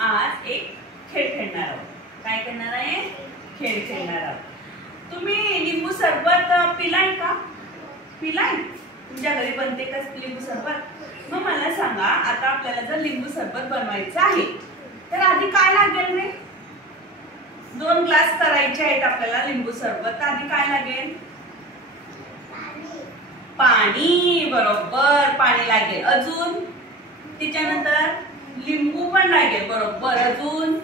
आज एक खेळ खेळणार आहोत. काय करणार आहे? खेळ खेळणार आहोत. तुम्ही लिंबू सरबत पिलाय का? पिलाय? तुमच्या घरी बनते का लिंबू सरबत? मग मला सांगा, आता आपल्याला जर लिंबू सरबत बनवायचं आहे तर आधी काय लागेल रे? 2 ग्लास करायचे आहेत आपल्याला लिंबू सरबत. आधी काय लागेल? पाणी. बरोबर, पाणी लागेल. अजून त्याच्यानंतर लिंबू पण लागेल. बरोबर. अजून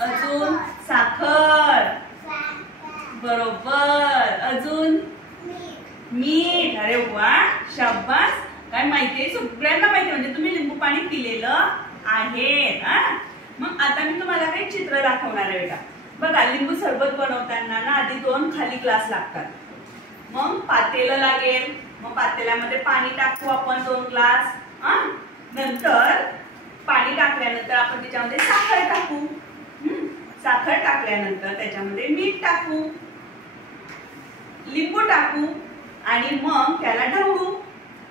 अजून साखर. बरोबर. अजून मीठ. अरे वा, शाबास. काय माहितीये? सगळ्यांना माहिती, म्हणजे तुम्ही लिंबू पाणी पिलेलं आहे. मग आता मी तुम्हाला काही चित्र दाखवणार आहे बेटा. बघा, लिंबू सरबत बनवताना ना आधी 2 खाली ग्लास लागतात. मग पातेलं लागेल. मग पातेल्यामध्ये पाणी टाकू आपण 2 ग्लास. नंतर पाणी टाकल्यानंतर आपण त्याच्यामध्ये साखर टाकू. साखर टाकल्यानंतर त्याच्यामध्ये मीठ टाकू, लिंबू टाकू आणि मग त्याला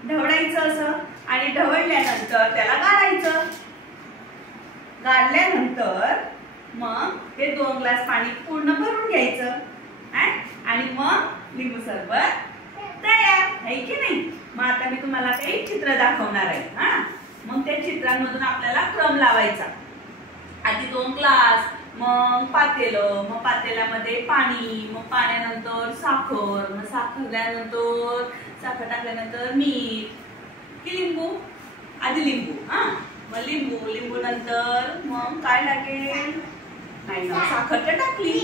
ढवळायचं असं. आणि ढवळल्यानंतर त्याला गाळायचं. गाळल्यानंतर मग ते 2 ग्लास पाणी पूर्ण भरून घ्यायचं आणि मग लिंबू सरबत तयार आहे की नाही? मग आता मी तुम्हाला काही चित्र दाखवणार आहे. मग त्या चित्रांमधून आपल्याला क्रम लावायचा. आधी 2 ग्लास, मग पातेलं, मग पातेल्यामध्ये पाणी, मग पाण्यानंतर साखर, मग साखर टाकल्यानंतर मीठ की लिंबू. आधी लिंबू. मग लिंबू नंतर मग काय लागेल? नाही ना, साखर तर टाकली.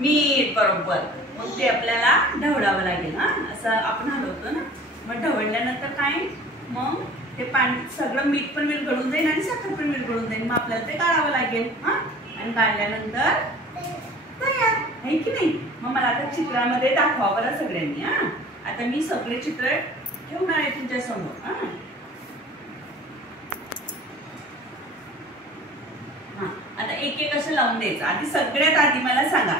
मीठ. बरोबर. मग ते आपल्याला ढवळावं लागेल. असं आपण हलवतो ना. मग ढवळल्यानंतर काय? मग ते पाणी सगळं मीठ पण विरघळून जाईल आणि साखर पण विरघळून जाईल. मग आपल्याला ते गाळावं लागेल. आणि गाळल्यानंतर तयार आहे की नाही? मग मला आता चित्रामध्ये दाखवा बरं सगळ्यांनी. आता मी सगळे चित्र ठेवणार आहे तुमच्या समोर. आता एक एक असं लावून द्यायचं. आधी सगळ्यात आधी मला सांगा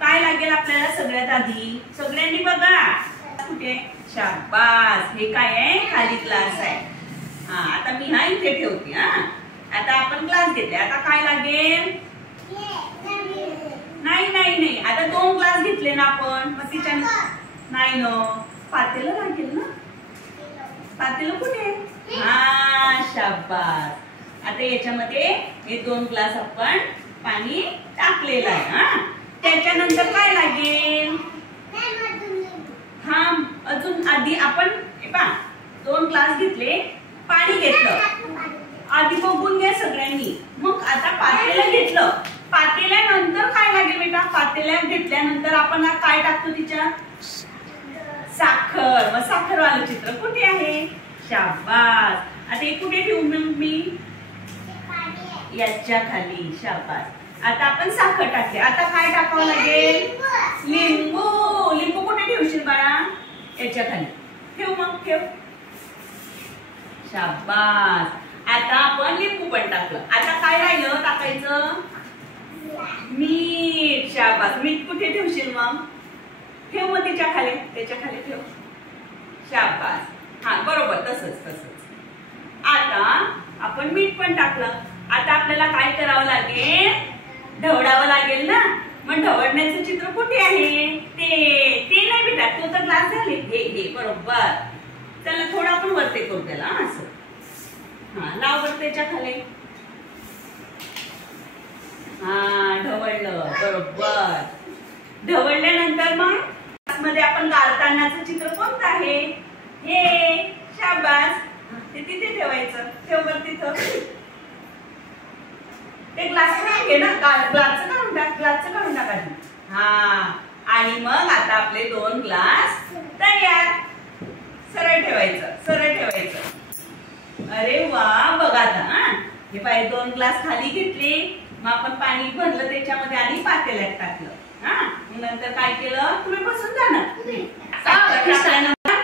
काय लागेल आपल्याला? सगळ्यात आधी सगळ्यांनी बघा कुठे? शाबास. हे काय आहे? खाली ग्लास आहे. आता मी इथे ठेवते. आता आपण ग्लास घेतले. आता काय लागेल? नाही. आता 2 ग्लास घेतले ना आपण. मग तिच्या नाही ना, पातेलं लागेल ना. पातेलं कुठे? शाबास. आता याच्यामध्ये हे 2 ग्लास आपण पाणी टाकलेलं आहे. त्याच्यानंतर काय लागेल? अजून आधी आपण 2 ग्लास घेतले, पाणी घेतलं. आधी बघून घ्या सगळ्यांनी. मग आता पातेलं घेतलं. पातेल्यानंतर काय लागेल बेटा? पातेल्या घेतल्यानंतर आपण काय टाकतो तिच्या? साखर. मग साखरवालं चित्र कुठे आहे? शाबास. आता हे कुठे ठेवू मी? याच्या खाली. शाबास. आता आपण साखर टाकली. आता काय टाकावं लागेल? लिंबू. लिंबू कुठे ठेवशील बाळा? याच्या खाली ठेव. मग ठेव. शाबास. आता आपण लिंबू पण टाकलं. आता काय राहिलं टाकायचं? मीठ. शाबास. मीठ कुठे ठेवशील मग? ठेव मग त्याच्या खाली ठेव. शाबास. बरोबर. तसंच. आता आपण मीठ पण टाकलं. आता आपल्याला काय करावं लागेल? ढवळावं लागेल ना. मग ढवळण्याचं चित्र कुठे आहे? ते नाही बेटा, तो तर ग्लास झाले. हे बरोबर. चला थोडं आपण वरते करू त्याला. असं लाव वर त्याच्या खाली. ढवळलं. बरोबर. ढवळल्यानंतर मग मध्ये आपण गाळतानाचं चित्र कोणतं आहे? हे. शाबास. ते तिथे ठेवायचं. ठेव वर तिथं. ते ग्लास घे ना. ग्लासचं काढून टाका. आणि मग आता आपले 2 ग्लास तयार. सरळ ठेवायचं. अरे वा. बघा आता. हे पाय 2 ग्लास खाली घेतले. मग आपण पाणी भरलं त्याच्यामध्ये आणि पातेल्यात टाकलं. नंतर काय केलं? तुम्ही बसून जा ना. साखर टाकल्यानंतर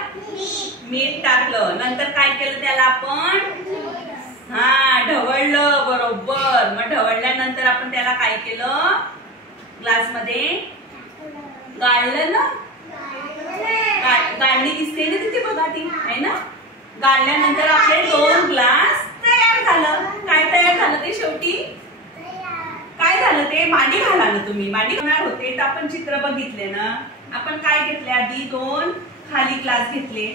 मीठ टाकलं. नंतर काय केलं? त्याला आपण ढवळलं. बरोबर. मग ढवळल्यानंतर आपण त्याला काय केलं? ग्लास मध्ये गाळलं ना. गाळणी दिसते ना तिथे बघा ती आहे ना. गाळल्यानंतर आपले 2 ग्लास तयार झालं. काय तयार झालं ते शेवटी? मांडी घाला ना तुम्ही. मांडी घालणार होते तर आपण चित्र बघितले ना. आपण काय घेतले आधी 2 खाली ग्लास घेतले,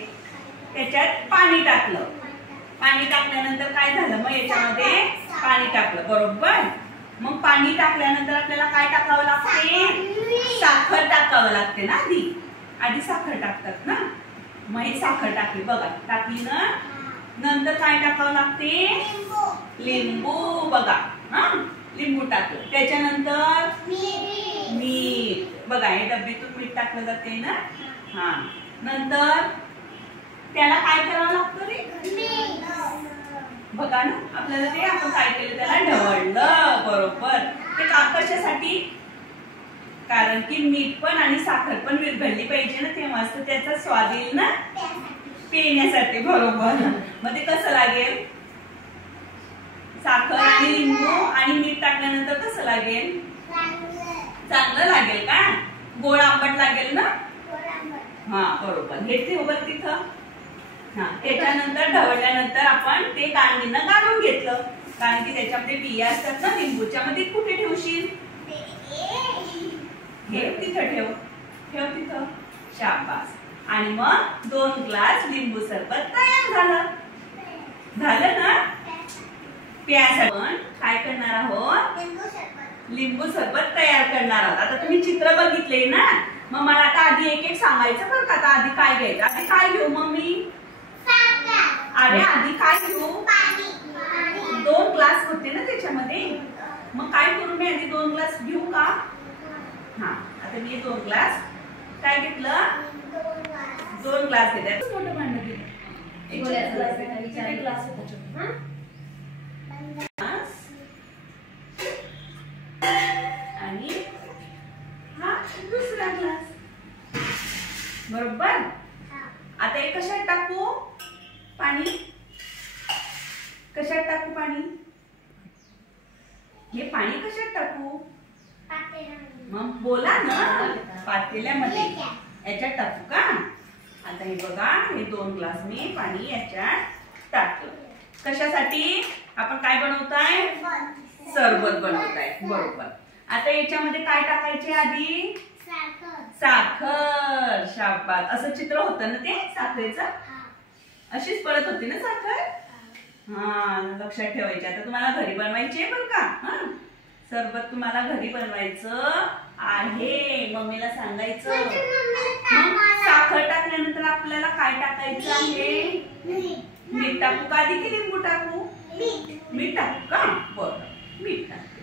त्याच्यात पाणी टाकलं. पाणी टाकल्यानंतर काय झालं, मग याच्यामध्ये पाणी टाकलं बरोबर. मग पाणी टाकल्यानंतर आपल्याला काय टाकावं लागते, साखर टाकावं लागते ना. आधी साखर टाकतात ना. मग ही साखर टाकली बघा, टाकली ना. नंतर काय टाकावं लागते, लिंबू बघा. लिंबू टाकलं. त्याच्यानंतर मीठ बघा, हे डब्बीतून मीठ टाकलं जाते ना. नंतर त्याला काय करावं लागतं रे, बघा ना. आपल्याला ते आपण काय केलं, त्याला ढवळलं बरोबर. ते कशासाठी, कारण की मीठ पण आणि साखर पण विरघळली पाहिजे ना, तेव्हाच त्याचा स्वाद येईल ना पिण्यासाठी बरोबर. मग ते कसं लागेल, साखर आणि लिंबू आणि मीठ टाकल्यानंतर कसं लागेल, चांगलं लागेल का, गोड आंबट लागेल ना. बरोबर. हे ठेवलं तिथं. त्याच्यानंतर ढवळल्यानंतर आपण ते गाळणीनं गाळून घेतलं, कारण की त्याच्यामध्ये बिया असतात ना लिंबूच्या. मध्ये कुठे ठेवशील, हे तिथं ठेव तिथं. शाबास. आणि मग 2 ग्लास लिंबू सरबत तयार झालं ना. प्यासाठी आपण काय करणार आहोत, लिंबू सरबत तयार करणार आहोत. आता तुम्ही चित्र बघितले ना. मग मला आता आधी एक एक सांगायचं बरं का. आता आधी काय घ्यायचं, आधी काय घेऊ मम्मी, अरे आधी काय घेऊ, 2 ग्लास होते ना त्याच्यामध्ये. मग काय करू, मी आधी 2 ग्लास घेऊ का. आता मी 2 ग्लास काय घेतलं, 2 ग्लास घेतले. मोठं भांड दिलं, आणि दुसरा ग्लास बरोबर. आता हे कशात टाकू पाणी, कशात टाकू पाणी, हे पाणी कशात टाकू, मग बोला ना, पातेल्यामध्ये. याच्यात टाकू का. आता हे बघा, हे 2 ग्लास मी पाणी याच्यात टाकलं. कशासाठी, आपण काय बनवताय, सरबत बनवताय बरोबर. आता याच्यामध्ये काय टाकायचे आधी, साखर. शाबास. असं चित्र होतं ना ते साखरेचं, अशीच पडत होती ना साखर. लक्षात ठेवायचे. आता तुम्हाला घरी बनवायची आहे बरं का. सरबत तुम्हाला घरी बनवायचं आहे, मम्मीला सांगायचं. मग साखर टाकल्यानंतर आपल्याला काय टाकायचं आहे, मीठ टाकू का आधी की लिंबू टाकू, मीठ टाकू का. बरं, मीठ टाकते.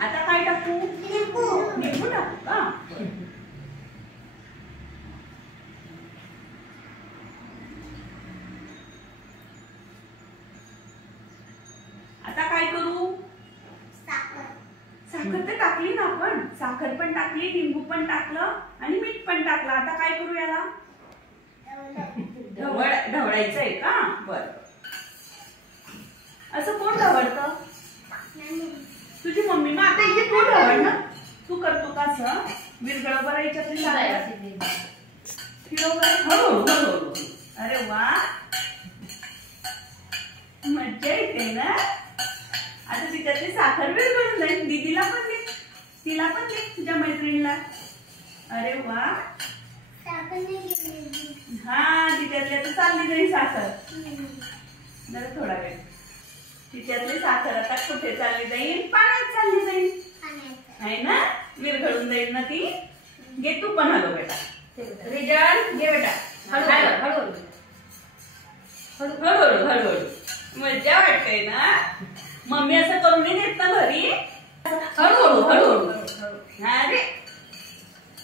आता काय टाकू, लिंबू टाकू का. आता काय करू, साखर तर टाकली ना आपण, साखर पण टाकली, लिंबू पण टाकलं आणि मीठ पण टाकलं. आता काय करू, याला ढवळायचंय का. बरं, असं कोण ढवळतं, तुझी मम्मी. मग आता इथे तू ढवळ ना, तू करतो का असं, विरघळ बरं याच्यातली हळूहळू. अरे वा, मज्जा येते ना. आता तिच्यातली साखर विरघळून जाईल. दीदीला पण दे, तिला पण दे, तुझ्या मैत्रिणीला. अरे वा, तिच्यातली आता चालली जाईल साखर. जरा थोडा वेळ, तिच्यातली साखर आता कुठे चालली जाईल, पाण्यात चालली जाईल आहे ना, विरघळून जाईल ना ती. घे तू पण हलव बेटा, रिजल्ट घे बेटा. हळूहळू हळूहळू. मज्जा वाटते ना. मम्मी असं करून नाही देत ना घरी, हळूहळू. अरे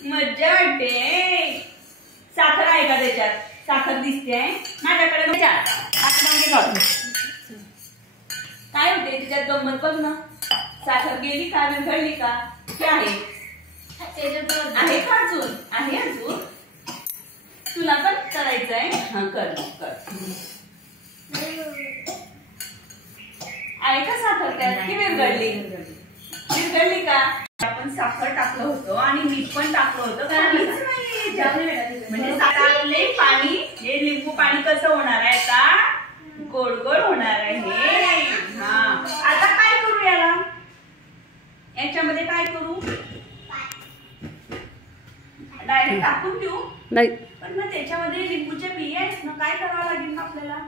मज्जा वाटते. साखर आहे का त्याच्यात, साखर दिसते माझ्याकडे. काय होते तिच्यात गंमत बघ ना. साखर गेली का, विरघळली का, की आहे का अजून, आहे अजून. तुला पण करायचंय. कर. आहे का साखर त्यात की विरघळली, विरघळली का. आपण साखर टाकलं होतं आणि मीठ पण टाकलं होतं, म्हणजे साखर पाणी, हे लिंबू पाणी कसं होणार आहे आता, गोड गोड होणार आहे. हा, आता काय करू याला? याच्यामध्ये काय करू? डायरेक्ट टाकून देऊ नाही, पण मग त्याच्यामध्ये लिंबूच्या बिया आहेत ना, काय करावं लागेल आपल्याला?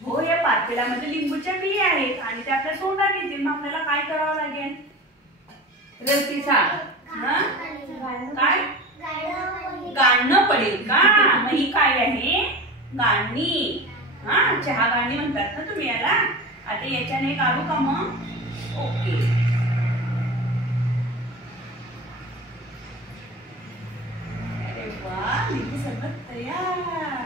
हो, या पातेल्यामध्ये लिंबूच्या बिया आहेत आणि त्या आपल्या तोंडात येतील. मग आपल्याला काय करावं लागेल? रेसिपी सांग. काय गाळणं पडेल का? मग ही काय आहे? गाळणी. हा, चहा गाळणी म्हणतात ना तुम्ही याला. आता याच्याने काढू का मग? ओके. अरे वा, लिंबू सरबत तयार.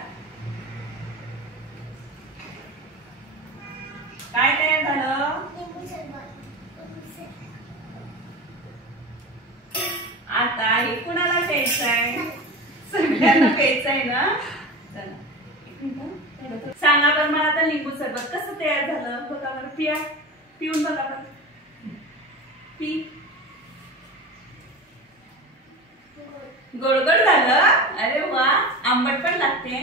काय तयार झालं? आता हे कुणाला प्यायचं आहे? सगळ्यांना प्यायचं आहे ना? चला एक मिनिट. सांगा बरं मला आता लिंबू सरबत कसं तयार झालं? बघा बरं, पिया, पिऊन बघा बरं. पी. गोडगोड झालं. अरे वा, आंबट पण लागते.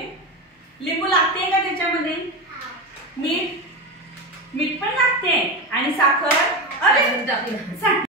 लिंबू लागते का त्याच्यामध्ये? मीठ पण लागते आणि साखर. अरे